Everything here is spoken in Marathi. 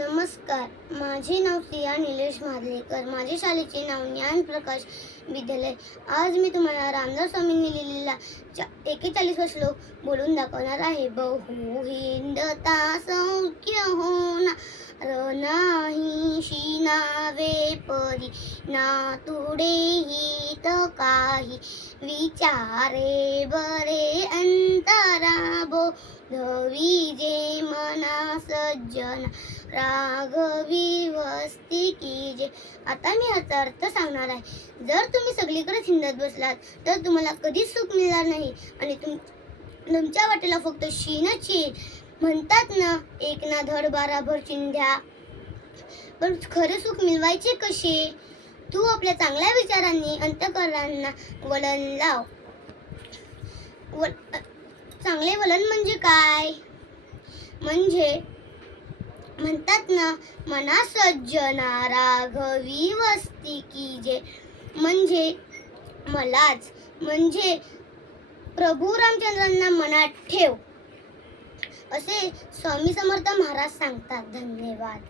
नमस्कार. माझे नाव प्रिया निलेश मादलेकर माझे शाळेचे नाव ज्ञान प्रकाश विद्यालय. आज मी तुम्हाला रामदास स्वामींनी लिहिलेला चा- एकेचाळीसवा श्लोक बोलून दाखवणार आहे. बहु हिंदता सौख्य होना र नाही शिनावे परी ना तुडे हित काही विचारे बरे अंतरा धवी जे मना सज्जना. राघवी वस्ती की जे. आता मी याचा अर्थ सांगणार आहे. जर तुम्ही सगळीकडे हिंडत बसलात तर तुम्हाला कधीच सुख मिळणार नाही. आणि तुम तुमच्या वाटेला फक्त शीनच येईल. म्हणतात ना एक ना धड बाराभर चिंध्या. पण खरं सुख मिळवायचे कसे? तू आपल्या चांगल्या विचारांनी अंतकरांना वळण लाव. व चांगले वलन म्हणजे काय? म्हणजे म्हणतात ना मना सज्जना राघवी वस्ती की जे म्हणजे मलाच म्हणजे प्रभू रामचंद्रांना मनात ठेव असे स्वामी समर्थ महाराज सांगतात. धन्यवाद.